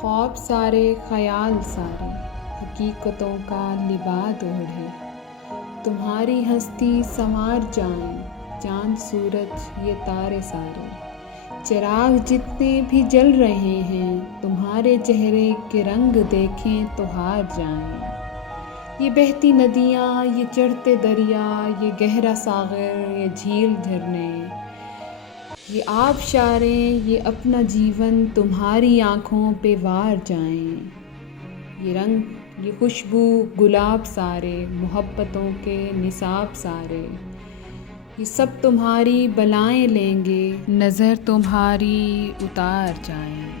ख्वाब सारे ख़याल सारे हकीकतों का लिबाद ओढ़े, तुम्हारी हस्ती संवार जाएं चाँद सूरज ये तारे सारे। चिराग जितने भी जल रहे हैं तुम्हारे चेहरे के रंग देखें तो हार जाएं। ये बहती नदियाँ, ये चढ़ते दरिया, ये गहरा सागर, ये झील झरने, ये आबशारें, ये अपना जीवन तुम्हारी आँखों पे वार जाएं। ये रंग, ये खुशबू गुलाब सारे मोहब्बतों के निसाब सारे, ये सब तुम्हारी बलाएं लेंगे नज़र तुम्हारी उतार जाएं।